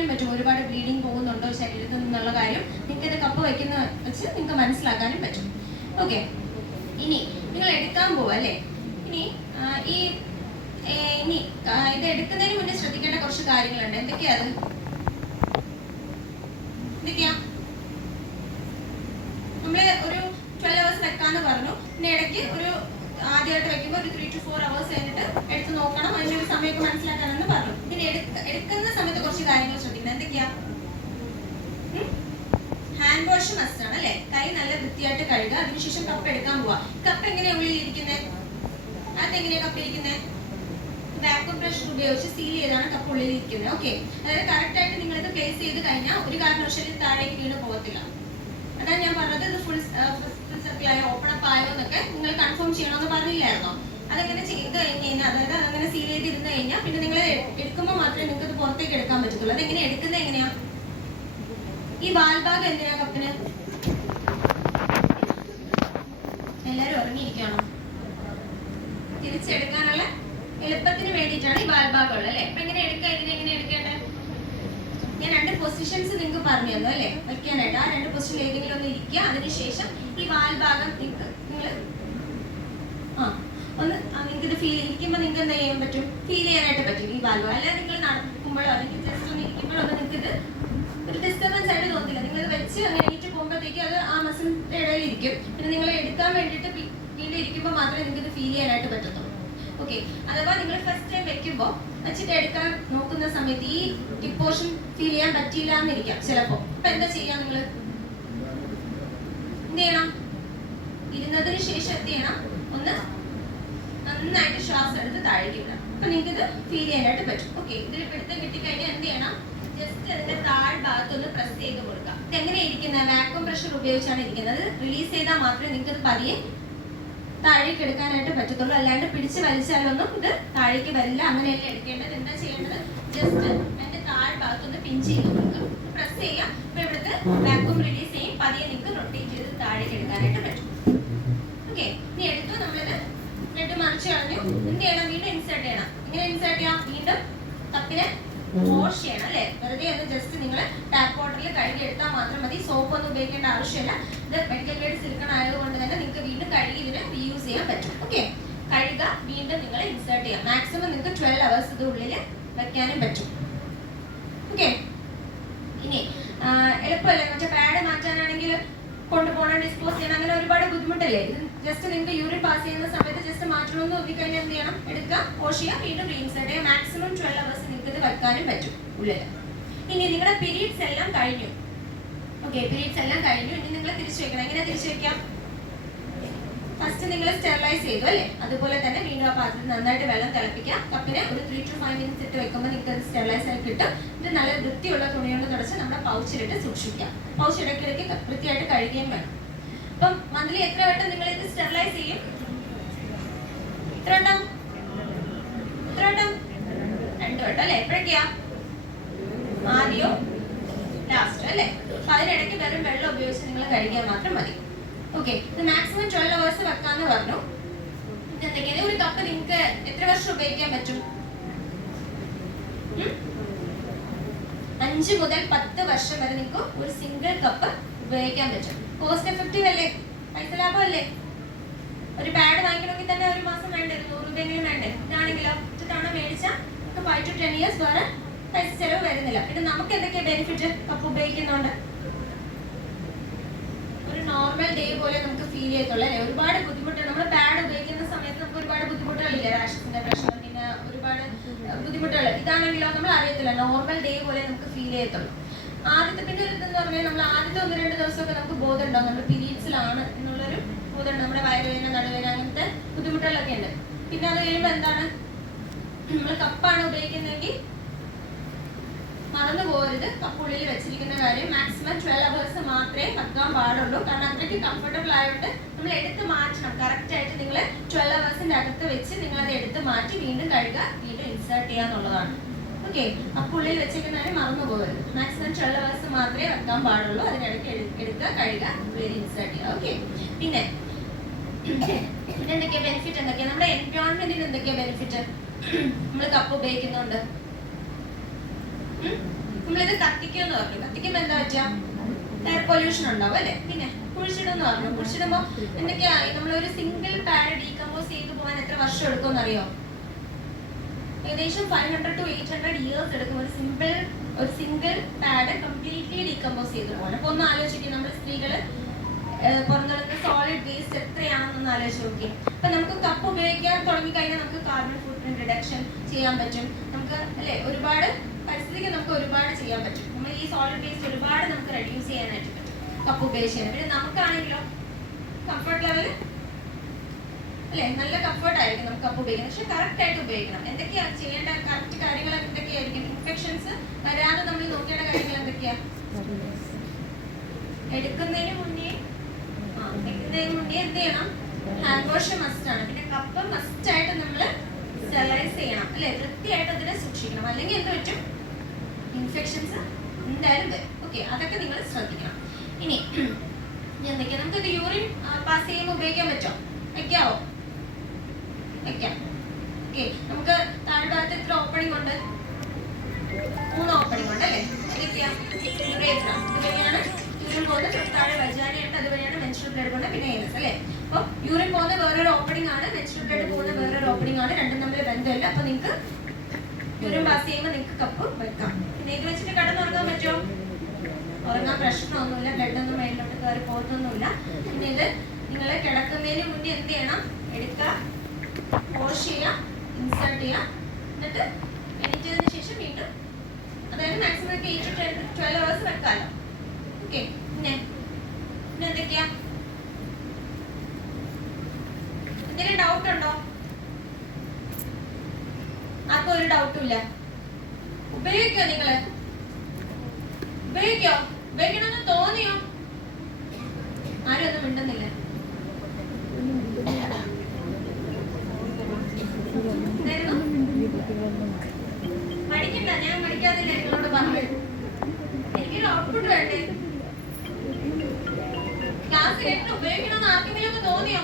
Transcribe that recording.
മനസ്സിലാക്കാനും പറ്റും. ഒരുപാട് ബ്ലീഡിങ് പോകുന്നുണ്ടോ ശരീരത്തിൽ നിന്നുള്ള കാര്യം നിങ്ങൾക്ക് ഇത് കപ്പ് വെക്കുന്ന വെച്ച് നിങ്ങൾക്ക് മനസ്സിലാക്കാനും പറ്റും. ഓക്കെ ഇനി നിങ്ങൾ എടുക്കാൻ പോവാ അല്ലേ? ഇനി ഈ ഇനി ഇത് എടുക്കുന്നതിന് മുന്നേ ശ്രദ്ധിക്കേണ്ട കുറച്ച് കാര്യങ്ങളുണ്ട്. എന്തൊക്കെയാ അത് എന്തൊക്കെയാ നമ്മൾ ഒരു ട്വൽവ് അവേഴ്സ് വെക്കാന്ന് പറഞ്ഞു പിന്നെ ഇടയ്ക്ക് ഒരു ആദ്യമായിട്ട് വെക്കുമ്പോൾ ഒരു ത്രീ ടു ഫോർ അവേഴ്സ് കഴിഞ്ഞിട്ട് എടുത്ത് നോക്കണം അതിന്റെ ഒരു സമയമൊക്കെ മനസ്സിലാക്കാനെന്ന് പിന്നെ എടുക്കുന്ന സമയത്ത് കുറച്ച് കാര്യങ്ങൾ ശ്രദ്ധിക്കണം. എന്തൊക്കെയാ? ഹാൻഡ് വാഷ് മസ്റ്റ് ആണ് അല്ലെ? കൈ നല്ല വൃത്തിയായിട്ട് കഴുകുക. അതിനുശേഷം കപ്പ് എടുക്കാൻ പോവാ. കപ്പ് എങ്ങനെയാ ഉള്ളിൽ ഇരിക്കുന്നത് അതെങ്ങനെയാ കപ്പ് ഇരിക്കുന്നത് വാക്വം പ്രഷർ ഉപയോഗിച്ച് സീൽ ചെയ്താണ് കപ്പ് ഉള്ളിൽ ഇരിക്കുന്നത് ഓക്കെ അതായത് കറക്റ്റ് ആയിട്ട് നിങ്ങൾ ഇത് പ്ലേസ് ചെയ്ത് കഴിഞ്ഞാൽ ഒരു കാരണവശാലും താഴേക്ക് വീണ് പോകത്തില്ല. അതാണ് ഞാൻ പറഞ്ഞത്. ഇത് ഫുൾ ഫുൾ സർക്കിൾ ആയോ ഓപ്പൺ അപ്പ് ആയോ എന്നൊക്കെ നിങ്ങൾ കൺഫേം ചെയ്യണമെന്ന് പറഞ്ഞില്ലായിരുന്നോ? അതെങ്ങനെ ചെയ്ത് കഴിഞ്ഞ് കഴിഞ്ഞാൽ കഴിഞ്ഞാൽ പിന്നെ നിങ്ങൾ എടുക്കുമ്പോൾ മാത്രമേ നിങ്ങൾക്ക് ഇത് പുറത്തേക്ക് എടുക്കാൻ പറ്റത്തുള്ളൂ. അതെങ്ങനെ എടുക്കുന്നത് എങ്ങനെയാ? ഈ വാൽഭാഗം എന്തിനാ കപ്പിന്? എല്ലാരും ഉറങ്ങിയിരിക്കണം തിരിച്ചെടുക്കാനുള്ള എളുപ്പത്തിന് വേണ്ടിയിട്ടാണ് ഈ വാൽഭാഗം ഉള്ളത് അല്ലേ? അപ്പൊ എങ്ങനെ എടുക്കുക? ഇതിനെ എങ്ങനെ എടുക്കേണ്ടത്? ഞാൻ രണ്ട് പൊസിഷൻസ് നിങ്ങൾക്ക് പറഞ്ഞു തന്നു അല്ലേ? വയ്ക്കാനായിട്ട്. ആ രണ്ട് പൊസിഷൻ ഏതെങ്കിലും ഒന്ന് ഇരിക്കുക. അതിനുശേഷം ഈ വാൽഭാഗം നിങ്ങൾ ആ. ഒന്ന് നിങ്ങൾക്ക് ഇത് ഫീൽ ഇരിക്കുമ്പോൾ നിങ്ങൾക്ക് എന്താ ചെയ്യാൻ പറ്റും? ഫീൽ ചെയ്യാനായിട്ട് പറ്റും ഈ വാൽവ് അല്ല നിങ്ങൾ നടക്കുമ്പോഴോ അല്ലെങ്കിൽ ജസ്റ്റ് ഒന്ന് ഇരിക്കുമ്പോഴോ നിങ്ങൾക്ക് ഇത് ഒരു ഡിസ്റ്റർബൻസ് ആയിട്ട് തോന്നില്ല. നിങ്ങൾ വെച്ച് അങ്ങനെ എണീറ്റ് പോകുമ്പോഴത്തേക്ക് അത് ആ മസിലിന്റെ ഇടയിൽ ഇരിക്കും. പിന്നെ നിങ്ങൾ എടുക്കാൻ വേണ്ടിയിട്ട് വീണ്ടും ഇരിക്കുമ്പോൾ മാത്രമേ നിങ്ങൾക്ക് ഇത് ഫീൽ ചെയ്യാനായിട്ട് പറ്റത്തുള്ളൂ. ഓക്കെ അഥവാ നിങ്ങൾ ഫസ്റ്റ് ടൈം വെക്കുമ്പോൾ വെച്ചിട്ട് എടുക്കാൻ നോക്കുന്ന സമയത്ത് ഈ ഡിപ്പോഷൻ ഫീൽ ചെയ്യാൻ പറ്റിയില്ല എന്നിരിക്കാം ചിലപ്പോൾ. അപ്പൊ എന്താ ചെയ്യാം നിങ്ങൾ? എന്ത് ചെയ്യണം? ഇരുന്നതിന് ശേഷം എന്ത് ചെയ്യണം? ഒന്ന് നന്നായിട്ട് ശ്വാസം എടുത്ത് താഴേക്ക് വിടാം അപ്പൊ നിങ്ങൾക്ക് ഇത് ഫീൽ ചെയ്യാനായിട്ട് പറ്റും. ഓക്കെ ഇതിൽ പിടുത്തം കിട്ടിക്കഴിഞ്ഞാൽ എന്ത് ചെയ്യണം? ജസ്റ്റ് അതിന്റെ താഴ്ഭാഗത്ത് ഒന്ന് പ്രസ് ചെയ്ത് കൊടുക്കാം ഇത് എങ്ങനെ ഇരിക്കുന്ന വാക്വം പ്രഷർ ഉപയോഗിച്ചാണ് ഇരിക്കുന്നത്. റിലീസ് ചെയ്താൽ മാത്രമേ നിങ്ങൾക്ക് ഇത് പതിയെ താഴേക്ക് എടുക്കാനായിട്ട് പറ്റത്തുള്ളൂ. അല്ലാണ്ട് പിടിച്ച് വലിച്ചാലൊന്നും ഇത് താഴേക്ക് വരില്ല. അങ്ങനെയല്ല എടുക്കേണ്ടത്? എന്താ ചെയ്യേണ്ടത്? ജസ്റ്റ് അതിന്റെ താഴ്ഭാഗത്ത് ഒന്ന് പിഞ്ച് ചെയ്ത് കൊടുക്കുക. പ്രസ് ചെയ്യാം അപ്പൊ ഇവിടുത്തെ വാക്വം റിലീസ് ചെയ്യും. പതിയെ നിങ്ങൾക്ക് റൊട്ടേറ്റ് ചെയ്ത് താഴേക്ക് എടുക്കാനായിട്ട് പറ്റും ഓക്കെ ഇനി എടുത്തു നമ്മളിത് ബ്ലഡ് എന്ത് ചെയ്യണം വീണ്ടും ഇൻസേർട്ട് ചെയ്യണം. ഇങ്ങനെ ഇൻസേർട്ട് ചെയ്യാം വീണ്ടും കപ്പിനെ വാഷ് ചെയ്യണം അല്ലേ? വെറുതെ ഒന്ന് ജസ്റ്റ് നിങ്ങൾ ടാപ്പ് വാട്ടറിൽ കഴുകി എടുത്താൽ മാത്രം മതി. സോപ്പ് ഒന്നും ഉപയോഗിക്കേണ്ട ആവശ്യമില്ല. ഇത് മെഡിക്കൽ ഗ്രേഡ് സിലിക്കൺ ആയതുകൊണ്ട് തന്നെ നിങ്ങൾക്ക് വീണ്ടും കഴുകി ഇതിനെ റീയൂസ് ചെയ്യാൻ പറ്റും. ഓക്കെ കഴുകുക വീണ്ടും നിങ്ങൾ ഇൻസേർട്ട് ചെയ്യാം മാക്സിമം നിങ്ങൾക്ക് ട്വൽവ് അവേഴ്സ് ഇത് ഉള്ളിൽ വെക്കാനും പറ്റും. ഓക്കെ ഇനി എളുപ്പമല്ലേ? എന്ന് വെച്ചാൽ പാഡ് മാറ്റാനാണെങ്കിൽ കൊണ്ടുപോകണം ഡിസ്പോസ് ചെയ്യണം അങ്ങനെ ഒരുപാട് ബുദ്ധിമുട്ടല്ലേ? ജസ്റ്റ് നിങ്ങൾക്ക് യൂറിൻ പാസ് ചെയ്യുന്ന സമയത്ത് ജസ്റ്റ് മാറ്റണമെന്ന് നോക്കിക്കഴിഞ്ഞാൽ എന്ത് ചെയ്യണം? എടുക്കുക വാഷ് വീണ്ടും ക്ലീൻ ചെയ്യുക മാക്സിമം ട്വൽവ് അവേഴ്സ് നിങ്ങൾക്ക് ഇത് വെക്കാനും പറ്റും ഉള്ളിൽ ഇനി നിങ്ങളുടെ പീരീഡ്സ് എല്ലാം കഴിഞ്ഞു. ഓക്കെ പീരീഡ്സ് എല്ലാം കഴിഞ്ഞു. ഇനി നിങ്ങൾ തിരിച്ചു വെക്കണം. എങ്ങനെ തിരിച്ചു വെക്കാം ഫസ്റ്റ് നിങ്ങൾ സ്റ്റെറിലൈസ് ചെയ്തു അല്ലേ? അതുപോലെ തന്നെ വീണ്ടും ആ പാത്രത്തിൽ നന്നായിട്ട് വെള്ളം തിളപ്പിക്കുക. കപ്പിനെ ഒരു ത്രീ ടു ഫൈവ് മിനിറ്റ്സ് ഇട്ട് വെക്കുമ്പോൾ നിങ്ങൾക്ക് അത് സ്റ്റെറിലൈസ് ആയി കിട്ടും. ഇത് നല്ല വൃത്തിയുള്ള തുണിയോട് തുടച്ച് നമ്മുടെ പൗച്ചിലിട്ട് സൂക്ഷിക്കാം പൗച്ച് ഇടയ്ക്കിടയ്ക്ക് വൃത്തിയായിട്ട് കഴുകുകയും വേണം. അപ്പം മന്ത്ലി എത്ര വട്ടം നിങ്ങൾ ഇത് സ്റ്റെറിലൈസ് ചെയ്യും? ആദ്യോ? ലാസ്റ്റ് അല്ലേ? അപ്പൊ അതിനിടയ്ക്ക് വെറും വെള്ളം ഉപയോഗിച്ച് നിങ്ങൾ കഴുകിയാൽ മാത്രം മതി. ഓക്കെ ഇത് മാക്സിമം ട്വൽവ് അവേഴ്സ് വെക്കാന്ന് പറഞ്ഞു. എന്തൊക്കെയാണ് ഒരു കപ്പ് നിങ്ങൾക്ക് എത്ര വർഷം ഉപയോഗിക്കാൻ പറ്റും? അഞ്ച് മുതൽ പത്ത് വർഷം വരെ നിങ്ങൾക്ക് ഒരു സിംഗിൾ കപ്പ് ഉപയോഗിക്കാൻ പറ്റും. കോസ്റ്റ് എഫക്റ്റീവ് അല്ലേ? പൈസ ലാഭം അല്ലേ ഒരു പാഡ് വാങ്ങിക്കണമെങ്കിൽ തന്നെ ഒരു മാസം വേണ്ടേ? നൂറ് രൂപയെങ്കിലും വേണ്ടേ? ഇതാണെങ്കിലോ? ഒരു തവണ മേടിച്ചാൽ നമുക്ക് ഫൈവ് ടു ടെൻ ഇയേഴ്സ് വേറെ പൈസ ചെലവ് വരുന്നില്ല. പിന്നെ നമുക്ക് എന്തൊക്കെയാണ് ബെനിഫിറ്റ് കപ്പ് ഉപയോഗിക്കുന്നുണ്ട്? ഒരു നോർമൽ ഡേ പോലെ നമുക്ക് ഫീൽ ചെയ്യത്തുള്ളൂ അല്ലേ? ഒരുപാട് ബുദ്ധിമുട്ട് നമ്മൾ പാഡ് ഉപയോഗിക്കുന്ന സമയത്ത് നമുക്ക് ഒരുപാട് ബുദ്ധിമുട്ടുകളില്ലേ? റാഷസിന്റെ പ്രശ്നം പിന്നെ ഒരുപാട് ബുദ്ധിമുട്ടുകൾ. ഇതാണെങ്കിലോ നമ്മൾ അറിയത്തില്ല. നോർമൽ ഡേ പോലെ നമുക്ക് ഫീൽ ചെയ്യത്തുള്ളൂ. ആദ്യത്തെ പിന്നെ ഒരു ഇതെന്ന് പറഞ്ഞാൽ നമ്മൾ ആദ്യത്തെ ഒന്ന് രണ്ട് ദിവസമൊക്കെ നമുക്ക് ബോധം ഉണ്ടാവും നമ്മുടെ പീരീഡ്സിലാണ് എന്നുള്ളൊരു ബോധം നമ്മുടെ വയറുവേദന നടുവേദന അങ്ങനത്തെ ബുദ്ധിമുട്ടുകളൊക്കെ ഉണ്ട്. പിന്നെ അത് കഴിയുമ്പോൾ എന്താണ്? നമ്മൾ കപ്പാണ് ഉപയോഗിക്കുന്നതെങ്കിൽ മറന്നു പോകരുത്. കപ്പുള്ളിൽ വെച്ചിരിക്കുന്ന കാര്യം മാക്സിമം ട്വൽവ് അവേഴ്സ് മാത്രമേ വെക്കാൻ പാടുള്ളൂ. കാരണം അത്രയ്ക്ക് കംഫർട്ടബിൾ ആയിട്ട് നമ്മൾ എടുത്ത് മാറ്റണം. കറക്റ്റ് ആയിട്ട് നിങ്ങൾ ട്വൽവ് അവേഴ്സിന്റെ അകത്ത് വെച്ച് നിങ്ങൾ അത് എടുത്ത് മാറ്റി വീണ്ടും കഴുകുക വീണ്ടും ഇൻസേർട്ട് ചെയ്യുക എന്നുള്ളതാണ്. ഓക്കെ കപ്പുള്ളിൽ വെച്ചിരിക്കുന്ന കാര്യം മറന്നു പോകരുത്. മാക്സിമം ട്വൽവ് അവേഴ്സ് മാത്രമേ വെക്കാൻ പാടുള്ളൂ. അതിനിടയ്ക്ക് എടു- എടുക്കുക കഴുകുക ഉള്ളിൽ ഇൻസേർട്ട് ചെയ്യുക. ഓക്കെ പിന്നെ പിന്നെ എന്തൊക്കെയാ ബെനിഫിറ്റ് എന്തൊക്കെയാ? നമ്മുടെ എൻവയോൺമെന്റിന് എന്തൊക്കെയാ ബെനിഫിറ്റ് നമ്മൾ കപ്പ് ഉപയോഗിക്കുന്നുണ്ട്. നമ്മളിത് കത്തിക്കുമെന്ന് പറഞ്ഞു. കത്തിക്കുമ്പോ എന്താ പറ്റുക? എയർ പൊല്യൂഷൻ ഉണ്ടാവും അല്ലെ? പിന്നെ കുഴിച്ചിടുന്ന് പറഞ്ഞു. കുഴിച്ചിടുമ്പോ എന്തൊക്കെയാ? നമ്മളൊരു സിംഗിൾ പാഡ് ഡീകമ്പോസ് ചെയ്ത് പോകാൻ എത്ര വർഷം എടുക്കുമെന്ന് അറിയോ ഏകദേശം five hundred to eight hundred years എടുക്കും. ഒരു സിമ്പിൾ ഒരു സിംഗിൾ പാഡ് കംപ്ലീറ്റ്ലി ഡീകമ്പോസ് ചെയ്ത് പോകണം അപ്പൊ ഒന്ന് ആലോചിക്കും. നമ്മൾ സ്ത്രീകൾ ഏഹ് സോളിഡ് വേസ്റ്റ് എത്രയാണെന്നൊന്ന് ആലോചിച്ച് നോക്കി അപ്പൊ നമുക്ക് കപ്പ് ഉപയോഗിക്കാൻ തുടങ്ങി കഴിഞ്ഞാൽ നമുക്ക് കാർബൺ ഫുട് റിഡക്ഷൻ ചെയ്യാൻ പറ്റും. നമുക്ക് അല്ലെ? ഒരുപാട് പരിസ്ഥിതിക്ക് നമുക്ക് ഒരുപാട് ചെയ്യാൻ പറ്റും. നമ്മൾ ഈ സോളിഡ് വേസ്റ്റ് ഒരുപാട് നമുക്ക് റെഡ്യൂസ് ചെയ്യാനായിട്ട് പറ്റും. കപ്പ് ഉപയോഗിച്ച് പിന്നെ നമുക്കാണെങ്കിലോ കംഫർട്ട് ലെവൽ അല്ലേ? നല്ല കംഫർട്ട് ആയിരിക്കും നമുക്ക് കപ്പ് ഉപയോഗിക്കുന്നത് പക്ഷെ കറക്റ്റ് ആയിട്ട് ഉപയോഗിക്കണം. എന്തൊക്കെയാണ് ചെയ്യേണ്ട? കറക്റ്റ് കാര്യങ്ങൾ എന്തൊക്കെയായിരിക്കും? ഇൻഫെക്ഷൻസ് വരാതെ നമ്മൾ നോക്കേണ്ട കാര്യങ്ങൾ എന്തൊക്കെയാ? എടുക്കുന്നതിന് മുന്നേ എടുക്കുന്നതിന് മുന്നേ എന്ത് ചെയ്യണം? ഹാൻഡ് വാഷ് മസ്റ്റ് ആണ്. പിന്നെ കപ്പ് മസ്റ്റ് ആയിട്ട് നമ്മൾ സ്റ്റെറിലൈസ് ചെയ്യണം. അല്ലെ? വൃത്തിയായിട്ട് അതിനെ സൂക്ഷിക്കണം. അല്ലെങ്കിൽ എന്ത് പറ്റും? ഇൻഫെക്ഷൻസ് എന്തായാലും വരും. ഓക്കെ അതൊക്കെ നിങ്ങൾ ശ്രദ്ധിക്കണം. ഇനി എന്തൊക്കെയാ? നമുക്ക് ഇത് യൂറിൻ പാസ് ചെയ്യുമ്പോൾ ഉപയോഗിക്കാൻ പറ്റുമോ? വെക്കാവോ? വെക്കാം. ഓക്കെ നമുക്ക് താഴ്ഭാഗത്ത് ഇത്ര ഓപ്പണിംഗ് ഉണ്ട്. മൂന്ന് ഓപ്പണിംഗ് ഉണ്ട് അല്ലേ. ഇതുവഴിയാണ് യൂറിൻ പോകുന്നത്. താഴെ വജാനയുണ്ട് അതുവഴിയാണ് മെൻസ്ട്രൽ ബ്ലഡ് പിന്നെ ഏനസ് അല്ലേ? അപ്പോൾ യൂറിൻ പോകുന്ന വേറൊരു ഓപ്പണിംഗ് ആണ്. മെൻസ്ട്രൽ ബ്ലഡ് പോകുന്ന വേറൊരു ഓപ്പണിംഗ് ആണ്. രണ്ടും തമ്മിൽ ബന്ധമില്ല. അപ്പോൾ നിങ്ങൾക്ക് യൂറിൻ പാസ് ചെയ്യുമ്പോൾ നിങ്ങൾക്ക് കപ്പ് വെക്കാം പിന്നെ ഇത് വെച്ചിട്ട് കിടന്നുറങ്ങാൻ പറ്റുമോ ഉറങ്ങാൻ പ്രശ്നമൊന്നുമില്ല ബ്ലഡ് ഒന്നും മേലിലോട്ട് കയറി പോകുന്നൊന്നുമില്ല പിന്നെ ഇത് നിങ്ങൾ കിടക്കുന്നതിന് മുന്നേ എന്ത് ചെയ്യണം? എടുക്കുക വാഷ് ചെയ്യുക ഇൻസേർട്ട് ചെയ്യുക. എന്നിട്ട് എണീറ്റതിന് ശേഷം വീണ്ടും അതായത് മാക്സിമം ഒക്കെ എയ്റ്റ് ടു ട്വൽവ് അവേഴ്സ് വെക്കാമല്ലോ ഓക്കെ പിന്നെ പിന്നെ എന്തൊക്കെയാ? എന്തെങ്കിലും ഡൗട്ട് ഉണ്ടോ? ആർക്കും ഒരു ഡൗട്ടും ഇല്ല. ഉപയോഗിക്കോ നിങ്ങൾ? ഉപയോഗിക്കോ? ഉപയോഗിക്കണമെന്ന് തോന്നിയോ? ആരും ഒന്നും മിണ്ടുന്നില്ല. പഠിക്കണ്ട ഞാൻ പഠിക്കാതില്ല നിങ്ങളോട് പറഞ്ഞത് എനിക്കൊരു ഔട്ട്പുട്ട് വേണ്ടേ? ക്ലാസ് കേട്ട് ഉപയോഗിക്കണമെന്ന് ആർക്കെങ്കിലും ഒക്കെ തോന്നിയോ?